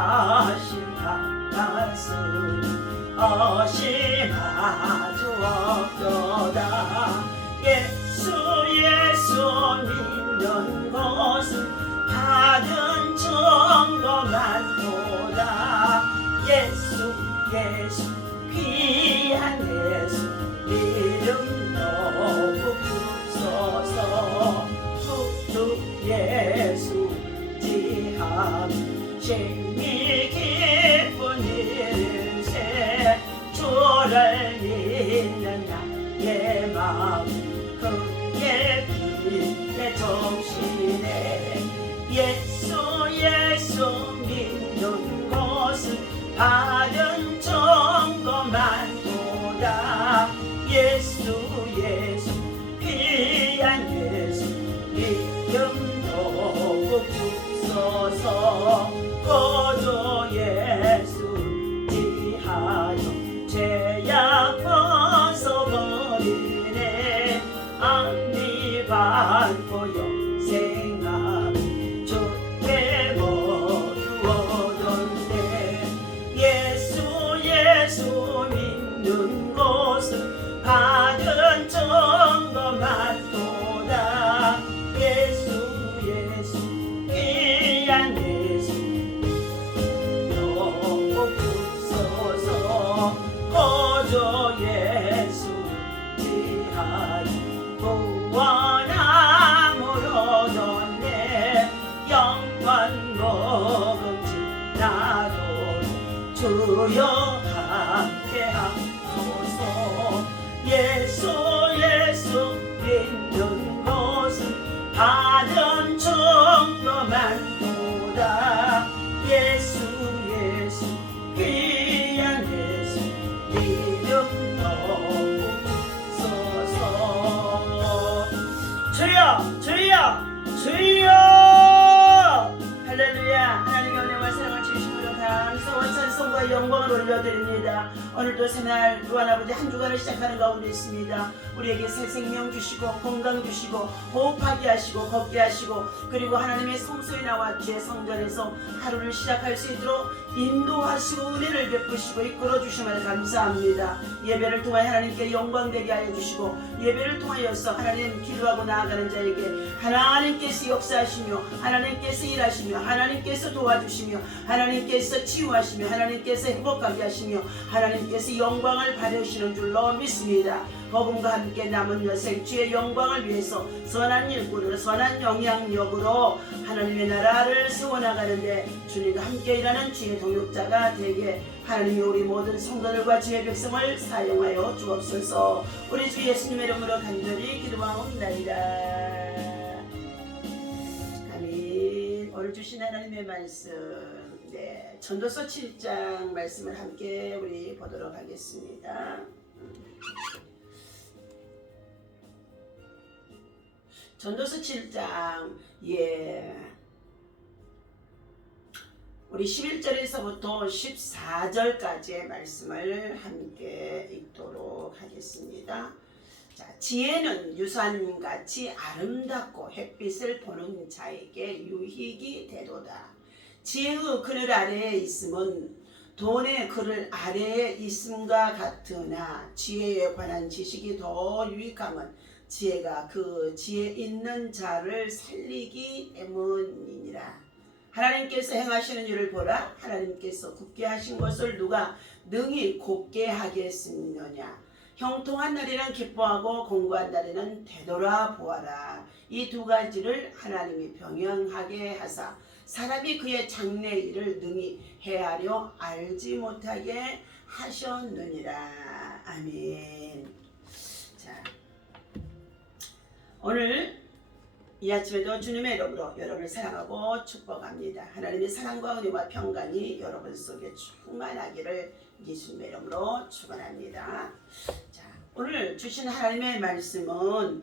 하신 말씀 어심 아주 없도다. 예수 믿는 것은 받은 정도만 보다. 예수 귀한 예수 이름도 부르소서. 주 예수 지함 심히 기쁜 일세. 주를 믿는 나의 마음 크게 빛내 정신에. 예수 믿는 것은 받은 정도만 보다. 예수 귀한 예수 이름도 부르소서. 구주 예수 지하여 죄악 벗어버리네. 안리 받고 영생함 주께 모두 얻었네. 예수 믿는 것은 받은 정도만 보다. 예수 귀한 예수 너무 부서서. 구주 예수 지하여 구원함을 얻었네. 영원 먹은지 나도 주여 함께 하소서. 예수 믿는 것은 받은 정도만 보다. 예수 귀한 예수 이름도 부르소서. 주여 할렐루야. 하나님의 은혜와 사랑을 주시므로 감사와 찬송과 영광을 올려드립니다. 오늘도 새날 또한 아버지 한 주간을 시작하는 가운데 있습니다. 우리에게 새 생명 주시고 건강 주시고 호흡하게 하시고 걷게 하시고, 그리고 하나님의 성소에 나와 주의 성전에서 하루를 시작할 수 있도록 인도하시고 은혜를 베푸시고 이끌어 주심을 감사합니다. 예배를 통하여 하나님께 영광되게 하여 주시고, 예배를 통하여서 하나님 기도하고 나아가는 자에게 하나님께서 역사하시며 하나님께서 일하시며 하나님께서 도와주시며 하나님께서 치유하시며 하나님께서 행복하게 하시며 하나님께서 영광을 받으시는 줄로 믿습니다. 복음과 함께 남은 여생 주의 영광을 위해서 선한 일꾼으로 선한 영향력으로 하나님의 나라를 세워나가는데 주님과 함께 일하는 주의 동역자가 되게 하나님이 우리 모든 성도들과 주의 백성을 사용하여 주옵소서. 우리 주 예수님의 이름으로 간절히 기도하옵나이다. 아멘. 오늘 주신 하나님의 말씀, 전도서 7장 말씀을 함께 우리 보도록 하겠습니다. 전도서 7장 우리 11절에서부터 14절까지의 말씀을 함께 읽도록 하겠습니다. 자, 지혜는 유산같이 아름답고 햇빛을 보는 자에게 유익이 되도다. 지혜의 그늘 아래에 있음은 돈의 그늘 아래에 있음과 같으나 지혜에 관한 지식이 더 유익함은 지혜가 그 지혜 있는 자를 살리기 때문이니라. 하나님께서 행하시는 일을 보라. 하나님께서 굳게 하신 것을 누가 능히 곱게 하겠느냐. 형통한 날에는 기뻐하고 공고한 날에는 되돌아보아라. 이 두 가지를 하나님이 병행하게 하사 사람이 그의 장래 일을 능히 헤아려 알지 못하게 하셨느니라. 아멘. 자, 오늘 이 아침에도 주님의 이름으로 여러분을 사랑하고 축복합니다. 하나님의 사랑과 은혜와 평강이 여러분 속에 충만하기를 예수님의 이름으로 축원합니다. 자, 오늘 주신 하나님의 말씀은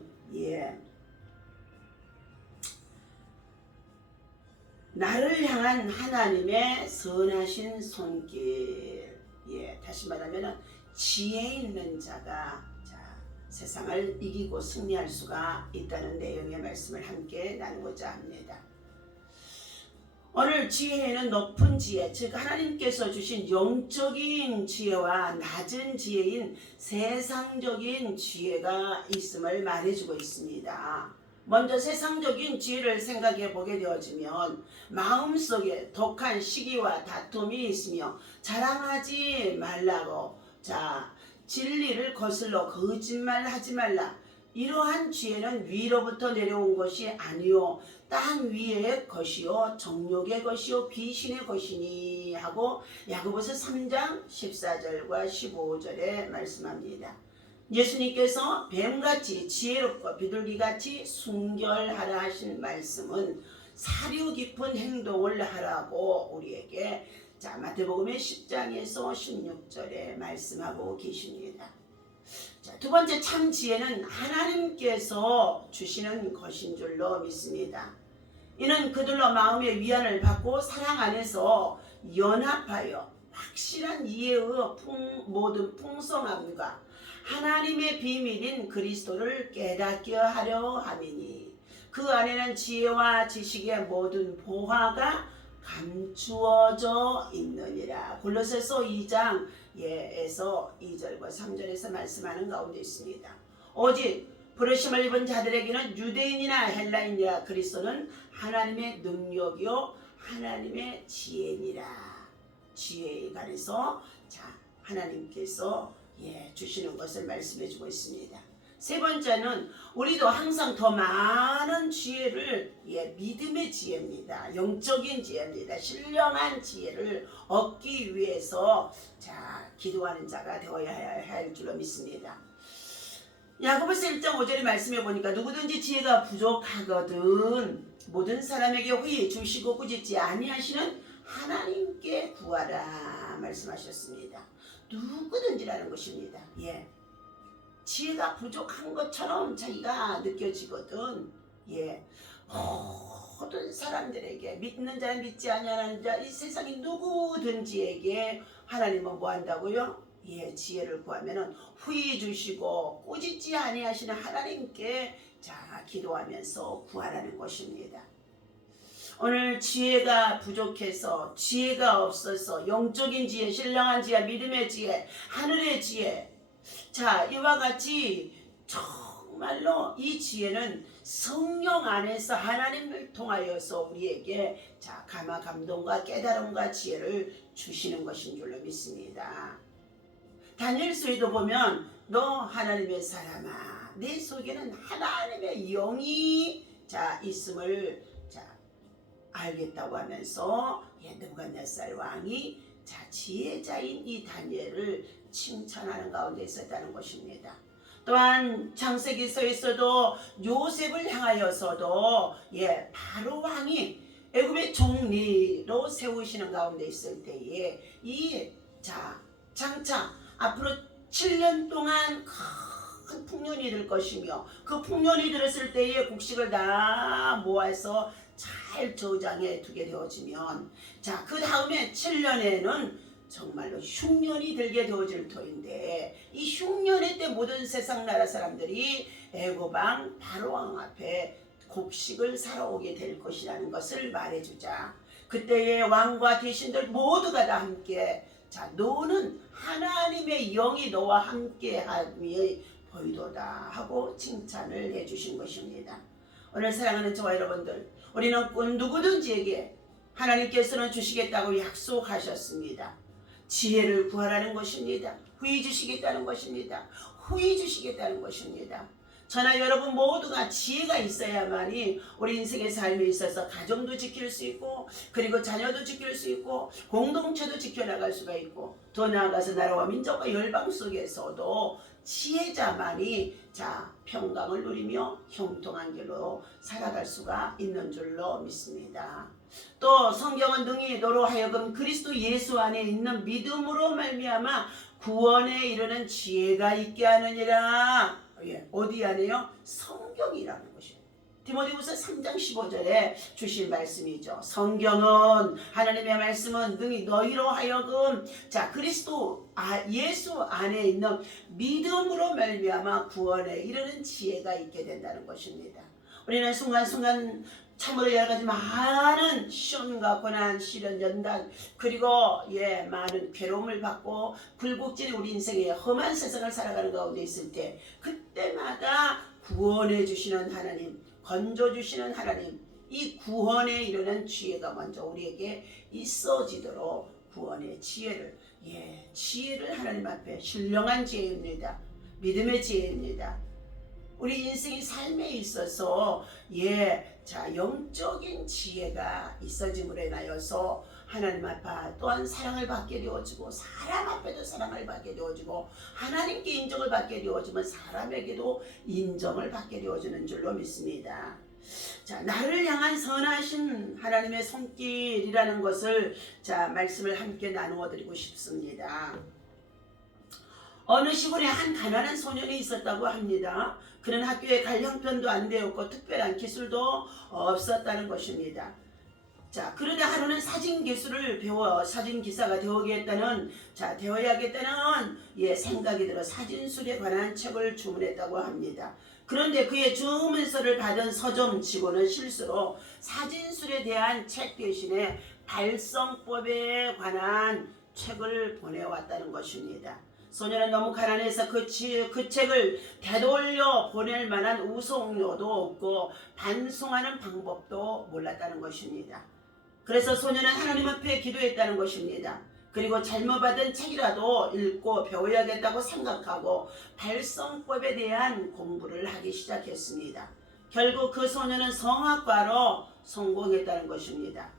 나를 향한 하나님의 선하신 손길. 다시 말하면 지혜 있는 자가 세상을 이기고 승리할 수가 있다는 내용의 말씀을 함께 나누고자 합니다. 오늘 지혜에는 높은 지혜, 즉 하나님께서 주신 영적인 지혜와 낮은 지혜인 세상적인 지혜가 있음을 말해주고 있습니다. 먼저 세상적인 지혜를 생각해 보게 되어지면 마음속에 독한 시기와 다툼이 있으며 자랑하지 말라고, 진리를 거슬러 거짓말하지 말라. 이러한 지혜는 위로부터 내려온 것이 아니요 땅 위의 것이요 정욕의 것이요 비신의 것이니 하고 야고보서 3장 14절과 15절에 말씀합니다. 예수님께서 뱀같이 지혜롭고 비둘기같이 순결하라 하신 말씀은 사려 깊은 행동을 하라고 우리에게 마태복음의 10장에서 16절에 말씀하고 계십니다. 두 번째 참 지혜는 하나님께서 주시는 것인 줄로 믿습니다. 이는 그들로 마음의 위안을 받고 사랑 안에서 연합하여 확실한 이해의 모든 풍성함과 하나님의 비밀인 그리스도를 깨닫게 하려 함이니 그 안에는 지혜와 지식의 모든 보화가 감추어져 있느니라. 골로새서 2장 에서 2절과 3절에서 말씀하는 가운데 있습니다. 오직 부르심을 입은 자들에게는 유대인이나 헬라인이나 그리스도는 하나님의 능력이요 하나님의 지혜니라. 지혜에 관해서 하나님께서 주시는 것을 말씀해 주고 있습니다. 세 번째는 우리도 항상 더 많은 지혜를 믿음의 지혜입니다. 영적인 지혜입니다. 신령한 지혜를 얻기 위해서 기도하는 자가 되어야 할 줄로 믿습니다. 야고보서 1장 5절의 말씀해 보니까 누구든지 지혜가 부족하거든 모든 사람에게 후히 주시고 꾸짖지 아니하시는 하나님께 구하라 말씀하셨습니다. 누구든지라는 것입니다. 지혜가 부족한 것처럼 자기가 느껴지거든. 모든 사람들에게 믿는 자는 믿지 아니하는 자 이 세상의 누구든지에게 하나님은 뭐 한다고요? 지혜를 구하면은 후히 주시고 꾸짖지 아니하시는 하나님께 기도하면서 구하라는 것입니다. 오늘 지혜가 부족해서 지혜가 없어서 영적인 지혜, 신령한 지혜, 믿음의 지혜, 하늘의 지혜 이와 같이 정말로 이 지혜는 성령 안에서 하나님을 통하여서 우리에게 감화 감동과 깨달음과 지혜를 주시는 것인 줄로 믿습니다. 다니엘서에도 보면 너 하나님의 사람아 내 속에는 하나님의 영이 있음을 알겠다고 하면서 느부갓네살 왕이 지혜자인 이 다니엘을 칭찬하는 가운데 있었다는 것입니다. 또한 창세기서에서도 요셉을 향하여서도 바로 왕이 애굽의 종리로 세우시는 가운데 있을 때에 장차 앞으로 7년 동안 큰 풍년이 들 것이며 그 풍년이 들었을 때에 곡식을 다 모아서 잘 저장해 두게 되어지면 그 다음에 7년에는 정말로 흉년이 들게 되어질 터인데 이 흉년의 때 모든 세상 나라 사람들이 애굽 왕 바로 왕 앞에 곡식을 사러 오게 될 것이라는 것을 말해주자. 그때의 왕과 대신들 모두가 다 함께 너는 하나님의 영이 너와 함께함이 보이도다 하고 칭찬을 해주신 것입니다. 오늘 사랑하는 저와 여러분들, 우리는 꼭 누구든지에게 하나님께서는 주시겠다고 약속하셨습니다. 지혜를 구하라는 것입니다. 후히 주시겠다는 것입니다. 후히 주시겠다는 것입니다. 저나 여러분 모두가 지혜가 있어야만이 우리 인생의 삶에 있어서 가정도 지킬 수 있고 그리고 자녀도 지킬 수 있고 공동체도 지켜나갈 수가 있고 더 나아가서 나라와 민족과 열방 속에서도 지혜자만이 평강을 누리며 형통한 길로 살아갈 수가 있는 줄로 믿습니다. 또 성경은 능히 너로 하여금 그리스도 예수 안에 있는 믿음으로 말미암아 구원에 이르는 지혜가 있게 하느니라. 어디 안에요? 성경이라는 것이에요. 디모데후서 3장 15절에 주신 말씀이죠. 성경은 하나님의 말씀은 능히 너희로 하여금 그리스도 예수 안에 있는 믿음으로 말미암아 구원에 이르는 지혜가 있게 된다는 것입니다. 우리는 순간순간 참으로 여러 가지 많은 시험과 고난, 시련, 연단, 그리고 많은 괴로움을 받고 굴곡진 우리 인생의 험한 세상을 살아가는 가운데 있을 때 그때마다 구원해 주시는 하나님, 건져 주시는 하나님, 이 구원에 이르는 지혜가 먼저 우리에게 있어지도록 구원의 지혜를 하나님 앞에 신령한 지혜입니다. 믿음의 지혜입니다. 우리 인생의 삶에 있어서 영적인 지혜가 있어짐으로 인하여서 하나님 앞에 또한 사랑을 받게 되어지고 사람 앞에도 사랑을 받게 되어지고 하나님께 인정을 받게 되어지면 사람에게도 인정을 받게 되어지는 줄로 믿습니다. 자, 나를 향한 선하신 하나님의 손길이라는 것을 말씀을 함께 나누어 드리고 싶습니다. 어느 시골에 한 가난한 소년이 있었다고 합니다. 그는 학교에 갈 형편도 안 되었고 특별한 기술도 없었다는 것입니다. 자, 그러다 하루는 사진 기술을 배워 사진 기사가 되어야겠다는 생각이 들어 사진술에 관한 책을 주문했다고 합니다. 그런데 그의 주문서를 받은 서점 직원은 실수로 사진술에 대한 책 대신에 발성법에 관한 책을 보내왔다는 것입니다. 소년은 너무 가난해서 그 책을 되돌려 보낼 만한 우송료도 없고 반송하는 방법도 몰랐다는 것입니다. 그래서 소년은 하나님 앞에 기도했다는 것입니다. 그리고 잘못 받은 책이라도 읽고 배워야겠다고 생각하고 발성법에 대한 공부를 하기 시작했습니다. 결국 그 소년은 성악가로 성공했다는 것입니다.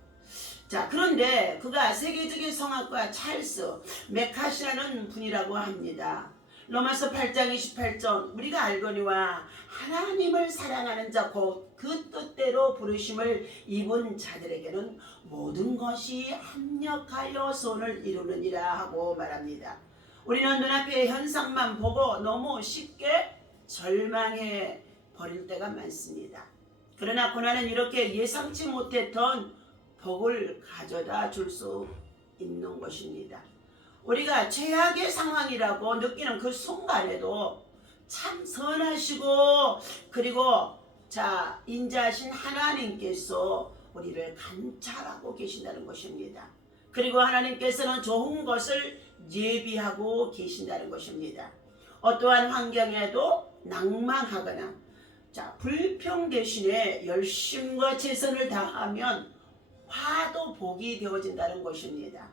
자, 그런데 그가 세계적인 성악가 찰스 메카시라는 분이라고 합니다. 로마서 8장 28절 우리가 알거니와 하나님을 사랑하는 자 곧 그 뜻대로 부르심을 입은 자들에게는 모든 것이 합력하여 선을 이루느니라 하고 말합니다. 우리는 눈앞의 현상만 보고 너무 쉽게 절망해 버릴 때가 많습니다. 그러나 고난은 이렇게 예상치 못했던 복을 가져다 줄 수 있는 것입니다. 우리가 최악의 상황이라고 느끼는 그 순간에도 참 선하시고 그리고 인자하신 하나님께서 우리를 감찰하고 계신다는 것입니다. 그리고 하나님께서는 좋은 것을 예비하고 계신다는 것입니다. 어떠한 환경에도 낭망하거나 불평 대신에 열심과 최선을 다하면 화도 복이 되어진다는 것입니다.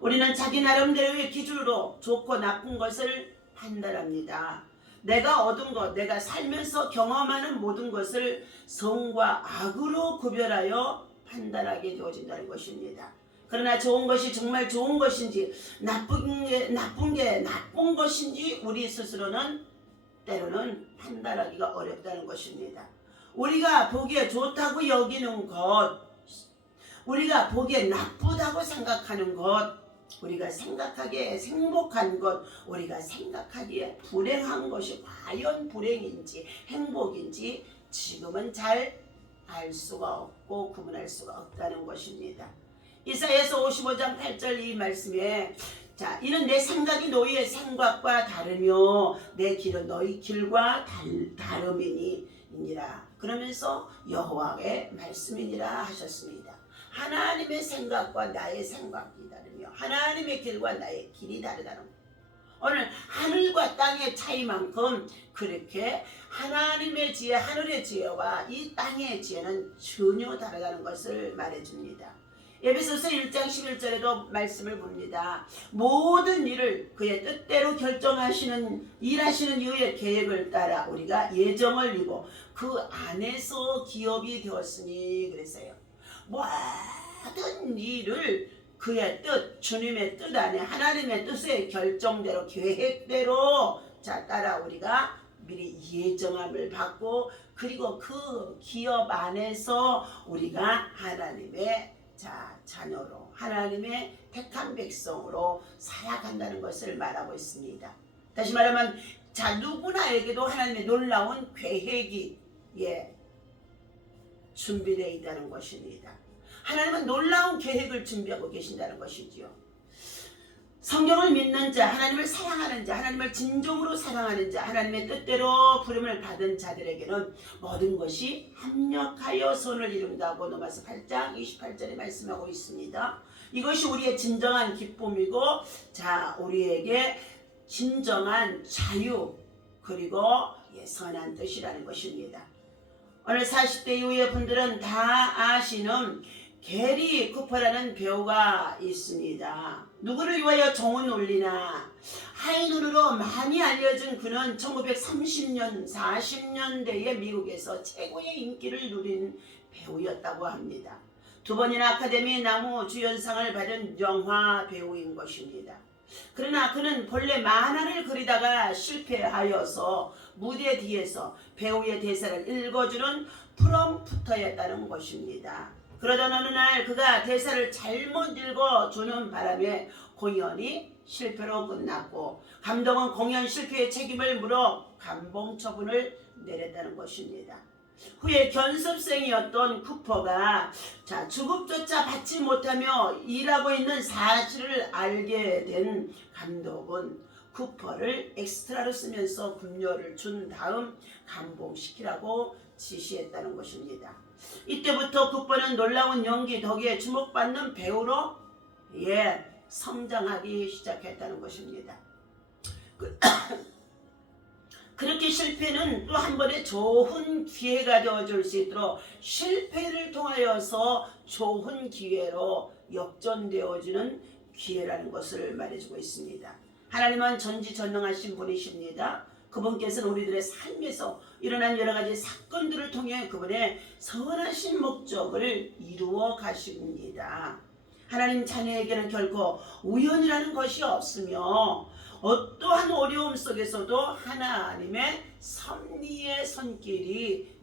우리는 자기 나름대로의 기준으로 좋고 나쁜 것을 판단합니다. 내가 얻은 것, 내가 살면서 경험하는 모든 것을 선과 악으로 구별하여 판단하게 되어진다는 것입니다. 그러나 좋은 것이 정말 좋은 것인지 나쁜 게 나쁜 것인지 우리 스스로는 때로는 판단하기가 어렵다는 것입니다. 우리가 보기에 좋다고 여기는 것, 우리가 보기에 나쁘다고 생각하는 것, 우리가 생각하기에 행복한 것, 우리가 생각하기에 불행한 것이 과연 불행인지 행복인지 지금은 잘 알 수가 없고 구분할 수가 없다는 것입니다. 이사야서 55장 8절 이 말씀에 이는 내 생각이 너희의 생각과 다르며 내 길은 너희 길과 다름이니라. 그러면서 여호와의 말씀이니라 하셨습니다. 하나님의 생각과 나의 생각이 다르며 하나님의 길과 나의 길이 다르다는 것. 오늘 하늘과 땅의 차이만큼 그렇게 하나님의 지혜, 하늘의 지혜와 이 땅의 지혜는 전혀 다르다는 것을 말해줍니다. 에베소서 1장 11절에도 말씀을 봅니다. 모든 일을 그의 뜻대로 결정하시는 일하시는 이의 계획을 따라 우리가 예정을 이루고 그 안에서 기업이 되었으니 그랬어요. 모든 일을 그의 뜻, 주님의 뜻 안에 하나님의 뜻의 결정대로 계획대로 따라 우리가 미리 예정함을 받고 그리고 그 기업 안에서 우리가 하나님의 자녀로 하나님의 택한 백성으로 살아간다는 것을 말하고 있습니다. 다시 말하면 누구나에게도 하나님의 놀라운 계획이 준비되어 있다는 것입니다. 하나님은 놀라운 계획을 준비하고 계신다는 것이지요. 성경을 믿는 자, 하나님을 사랑하는 자, 하나님을 진정으로 사랑하는 자, 하나님의 뜻대로 부름을 받은 자들에게는 모든 것이 합력하여 선을 이룬다고 로마서 8장 28절에 말씀하고 있습니다. 이것이 우리의 진정한 기쁨이고, 자, 우리에게 진정한 자유, 그리고 선한 뜻이라는 것입니다. 오늘 40대 이후의 분들은 다 아시는 게리 쿠퍼라는 배우가 있습니다. 누구를 위하여 종은 울리나, 하이눈으로 많이 알려진 그는 1930년, 40년대에 미국에서 최고의 인기를 누린 배우였다고 합니다. 2번이나 아카데미 나무 주연상을 받은 영화 배우인 것입니다. 그러나 그는 본래 만화를 그리다가 실패하여서 무대 뒤에서 배우의 대사를 읽어주는 프롬프터였다는 것입니다. 그러던 어느 날 그가 대사를 잘못 읽어주는 바람에 공연이 실패로 끝났고, 감독은 공연 실패의 책임을 물어 감봉 처분을 내렸다는 것입니다. 후에 견습생이었던 쿠퍼가 주급조차 받지 못하며 일하고 있는 사실을 알게 된 감독은 쿠퍼를 엑스트라로 쓰면서 급료를 준 다음 감봉시키라고 지시했다는 것입니다. 이때부터 쿠퍼는 놀라운 연기 덕에 주목받는 배우로 성장하기 시작했다는 것입니다. 그렇게 실패는 또 한 번의 좋은 기회가 되어줄 수 있도록 실패를 통하여서 좋은 기회로 역전되어지는 기회라는 것을 말해주고 있습니다. 하나님은 전지전능하신 분이십니다. 그분께서는 우리들의 삶에서 일어난 여러 가지 사건들을 통해 그분의 선하신 목적을 이루어 가십니다. 하나님 자녀에게는 결코 우연이라는 것이 없으며, 어떠한 어려움 속에서도 하나님의 섭리의 손길이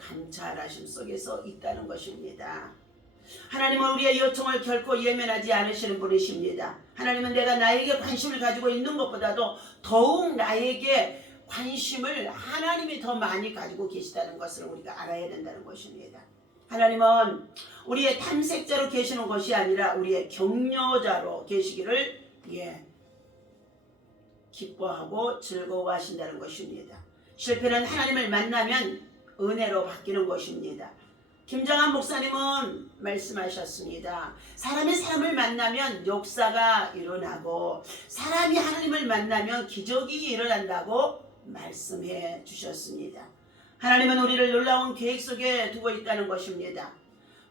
감찰하심 속에서 있다는 것입니다. 하나님은 우리의 요청을 결코 예면하지 않으시는 분이십니다. 하나님은 내가 나에게 관심을 가지고 있는 것보다도 더욱 나에게 관심을 하나님이 더 많이 가지고 계시다는 것을 우리가 알아야 된다는 것입니다. 하나님은 우리의 탐색자로 계시는 것이 아니라 우리의 격려자로 계시기를 기뻐하고 즐거워하신다는 것입니다. 실패는 하나님을 만나면 은혜로 바뀌는 것입니다. 김정한 목사님은 말씀하셨습니다. 사람이 사람을 만나면 역사가 일어나고, 사람이 하나님을 만나면 기적이 일어난다고 말씀해 주셨습니다. 하나님은 우리를 놀라운 계획 속에 두고 있다는 것입니다.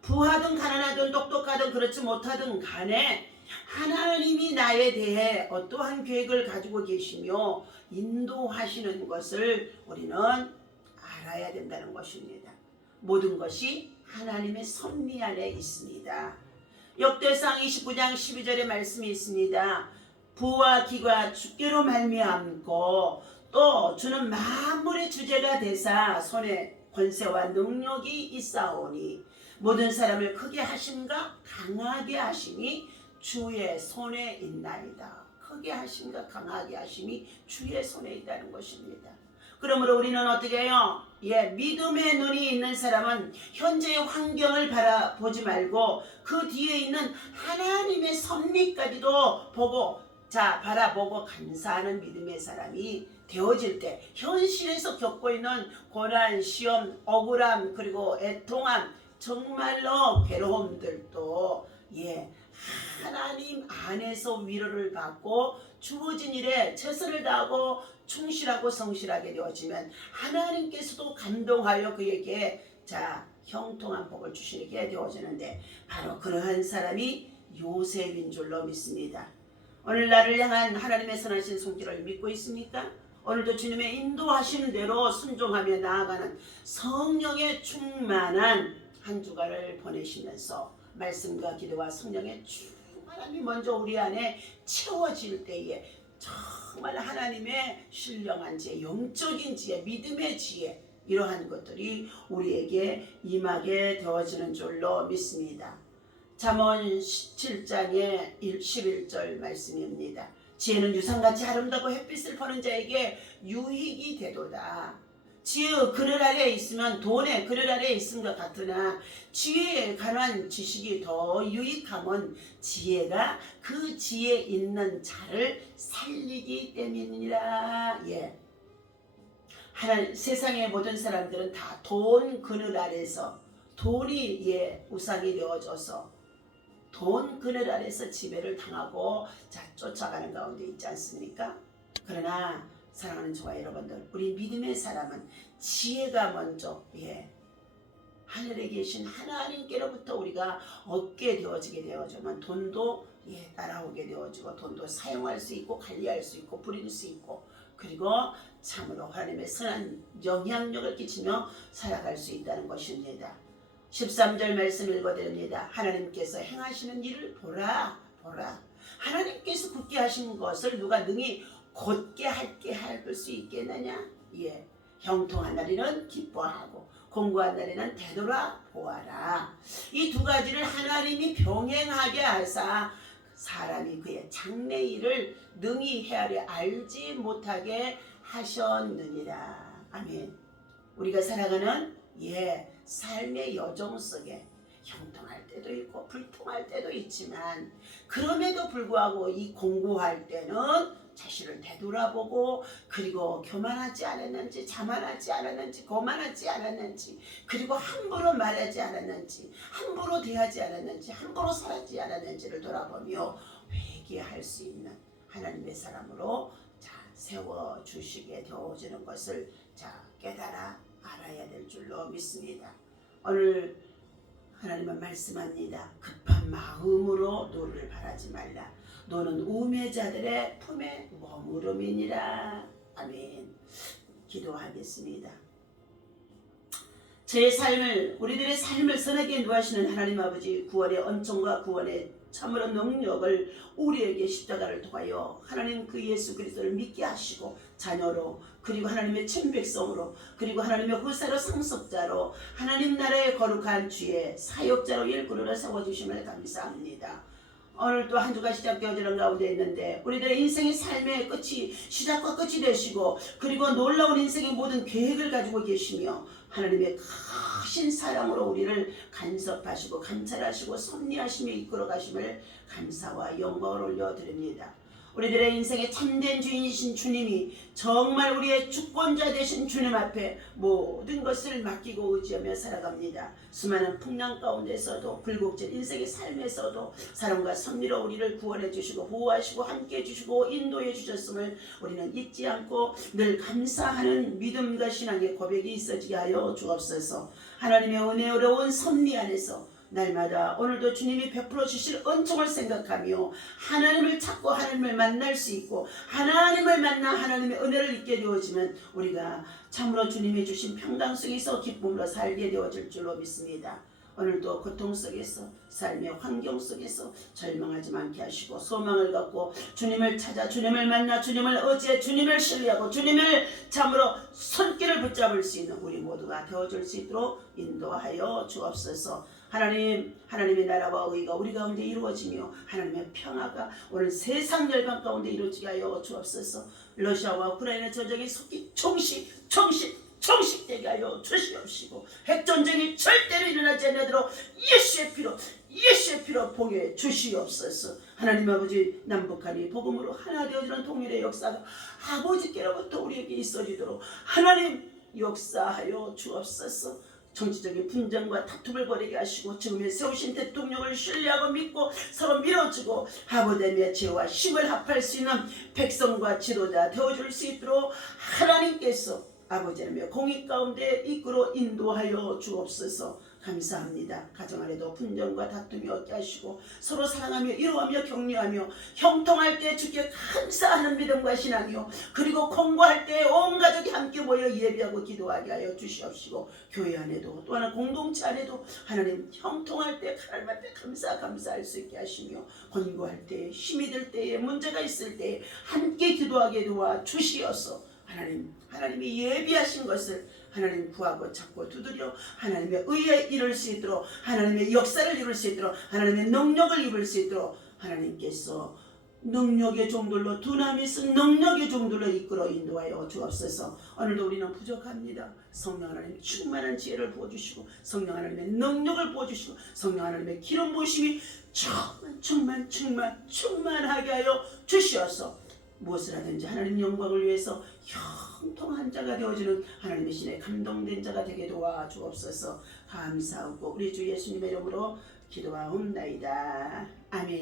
부하든 가난하든 똑똑하든 그렇지 못하든 간에 하나님이 나에 대해 어떠한 계획을 가지고 계시며 인도하시는 것을 우리는 알아야 된다는 것입니다. 모든 것이 하나님의 섭리 안에 있습니다. 역대상 29장 12절의 말씀이 있습니다. 부와 기가 주께로 말미암고, 또 주는 만물의 주제가 되사 손에 권세와 능력이 있사오니, 모든 사람을 크게 하심과 강하게 하심이 주의 손에 있나이다. 크게 하심과 강하게 하심이 주의 손에 있다는 것입니다. 그러므로 우리는 어떻게 해요? 믿음의 눈이 있는 사람은 현재의 환경을 바라보지 말고 그 뒤에 있는 하나님의 섭리까지도 보고 바라보고 감사하는 믿음의 사람이 되어질 때, 현실에서 겪고 있는 고난, 시험, 억울함, 그리고 애통함, 정말로 괴로움들도 하나님 안에서 위로를 받고 주어진 일에 최선을 다하고 충실하고 성실하게 되어지면 하나님께서도 감동하여 그에게 형통한 복을 주시게 되어지는데, 바로 그러한 사람이 요셉인 줄로 믿습니다. 오늘 나를 향한 하나님의 선하신 손길을 믿고 있습니까? 오늘도 주님의 인도하신 대로 순종하며 나아가는 성령의 충만한 한 주간을 보내시면서 말씀과 기도와 성령의 충만함이 먼저 우리 안에 채워질 때에 정말 하나님의 신령한 지혜, 영적인 지혜, 믿음의 지혜, 이러한 것들이 우리에게 임하게 되어지는 줄로 믿습니다. 잠언 17장의 11절 말씀입니다. 지혜는 유상같이 아름다고 햇빛을 보는 자에게 유익이 되도다. 지혜의 그늘 아래에 있으면 돈의 그늘 아래에 있음과 같으나 지혜에 관한 지식이 더 유익함은 지혜가 그 지혜에 있는 자를 살리기 때문이라. 예. 세상의 모든 사람들은 다 돈 그늘 아래서 돈이 우상이 되어져서 돈 그늘 아래서 지배를 당하고 쫓아가는 가운데 있지 않습니까? 그러나 사랑하는 저와 여러분들, 우리 믿음의 사람은 지혜가 먼저 하늘에 계신 하나님께로부터 우리가 얻게 되어지게 되어지면 돈도 따라오게 되어지고 돈도 사용할 수 있고 관리할 수 있고 부릴 수 있고 그리고 참으로 하나님의 선한 영향력을 끼치며 살아갈 수 있다는 것입니다. 13절 말씀 읽어드립니다. 하나님께서 행하시는 일을 보라. 하나님께서 굳게 하신 것을 누가 능히 곧게 할 수 있겠느냐? 형통한 날에는 기뻐하고 공고한 날에는 되돌아보아라. 이 두 가지를 하나님이 병행하게 하사 사람이 그의 장래일을 능히 헤아려 알지 못하게 하셨느니라. 아멘. 우리가 살아가는 삶의 여정 속에 형통할 때도 있고 불통할 때도 있지만 그럼에도 불구하고 이 공고할 때는 자신을 되돌아보고 그리고 교만하지 않았는지 자만하지 않았는지 거만하지 않았는지 그리고 함부로 말하지 않았는지 함부로 대하지 않았는지 함부로 살지 않았는지를 돌아보며 회개할 수 있는 하나님의 사람으로 세워주시게 되어지는 것을 깨달아 알아야 될 줄로 믿습니다. 오늘 하나님은 말씀합니다. 급한 마음으로 노를 바라지 말라. 너는 우매자들의 품에 머무름이니라. 아멘. 기도하겠습니다. 우리들의 삶을 선하게 인도하시는 하나님 아버지, 구원의恩寵과 구원의 참으로 능력을 우리에게 십자가를 통하여 하나님 그 예수 그리스도를 믿게 하시고 자녀로 그리고 하나님의 친백성으로 그리고 하나님의 후사로 상속자로 하나님 나라의 거룩한 주의 사역자로 일꾼으로 세워주심을 감사합니다. 오늘 또 한 주가 시작되어지는 가운데 있는데 우리들의 인생의 삶의 끝이 시작과 끝이 되시고 그리고 놀라운 인생의 모든 계획을 가지고 계시며 하나님의 크신 사랑으로 우리를 간섭하시고 감찰하시고 섭리하시며 이끌어가심을 감사와 영광을 올려드립니다. 우리들의 인생의 참된 주인이신 주님이 정말 우리의 주권자 되신 주님 앞에 모든 것을 맡기고 의지하며 살아갑니다. 수많은 풍랑 가운데서도 굴곡질 인생의 삶에서도 사랑과 섭리로 우리를 구원해 주시고 보호하시고 함께해 주시고 인도해 주셨음을 우리는 잊지 않고 늘 감사하는 믿음과 신앙의 고백이 있어지게 하여 주옵소서. 하나님의 은혜로운 섭리 안에서 날마다 오늘도 주님이 베풀어 주실 은총을 생각하며 하나님을 찾고 하나님을 만날 수 있고 하나님을 만나 하나님의 은혜를 잊게 되어지면 우리가 참으로 주님이 주신 평강 속에서 기쁨으로 살게 되어질 줄로 믿습니다. 오늘도 고통 속에서 삶의 환경 속에서 절망하지 않게 하시고 소망을 갖고 주님을 찾아 주님을 만나 주님을 의지해 주님을 신뢰하고 주님을 참으로 손길을 붙잡을 수 있는 우리 모두가 되어줄 수 있도록 인도하여 주옵소서. 하나님의 나라와 의가 우리 가운데 이루어지며 하나님의 평화가 오늘 세상 열방 가운데 이루어지게 하여 주옵소서. 러시아와 우크라이나 전쟁이 속히 종식되게 하여 주시옵시고 핵전쟁이 절대로 일어나지 않도록 예수의 피로 봉해 주시옵소서. 하나님 아버지, 남북한이 복음으로 하나 되어지는 통일의 역사가 아버지께로부터 우리에게 있어지도록 하나님 역사하여 주옵소서. 정치적인 분쟁과 다툼을 벌이게 하시고 지금에 세우신 대통령을 신뢰하고 믿고 서로 밀어주고 하버됨의 죄와 힘을 합할 수 있는 백성과 지도자 되어줄 수 있도록 하나님께서 아버지 하나님의 공의 가운데 이끌어 인도하여 주옵소서. 감사합니다. 가정 안에도 분쟁과 다툼이 없게 하시고 서로 사랑하며 이루하며 격려하며 형통할 때 주께 감사하는 믿음과 신앙이요 그리고 공고할 때 온 가족이 함께 모여 예배하고 기도하게 하여 주시옵시고 교회 안에도 또 하나 공동체 안에도 하나님 형통할 때 하나님 앞에 감사할 수 있게 하시며 권고할 때 힘이 들 때에 문제가 있을 때 함께 기도하게 도와 주시옵소서. 하나님이 예비하신 것을 하나님 구하고 찾고 두드려 하나님의 의에 이룰 수 있도록 하나님의 역사를 이룰 수 있도록 하나님의 능력을 입을 수 있도록 하나님께서 능력의 종들로 두나미스 능력의 종들로 이끌어 인도하여 주옵소서. 오늘도 우리는 부족합니다. 성령 하나님 충만한 지혜를 부어주시고 성령 하나님의 능력을 부어주시고 성령 하나님의 기름 부으심이 충만하게 하여 주시옵소서. 무엇을 하든지 하나님 영광을 위해서 형통한 자가 되어주는 하나님의 신에 감동된 자가 되게 도와주옵소서. 감사하고 우리 주 예수님의 이름으로 기도하옵나이다. 아멘.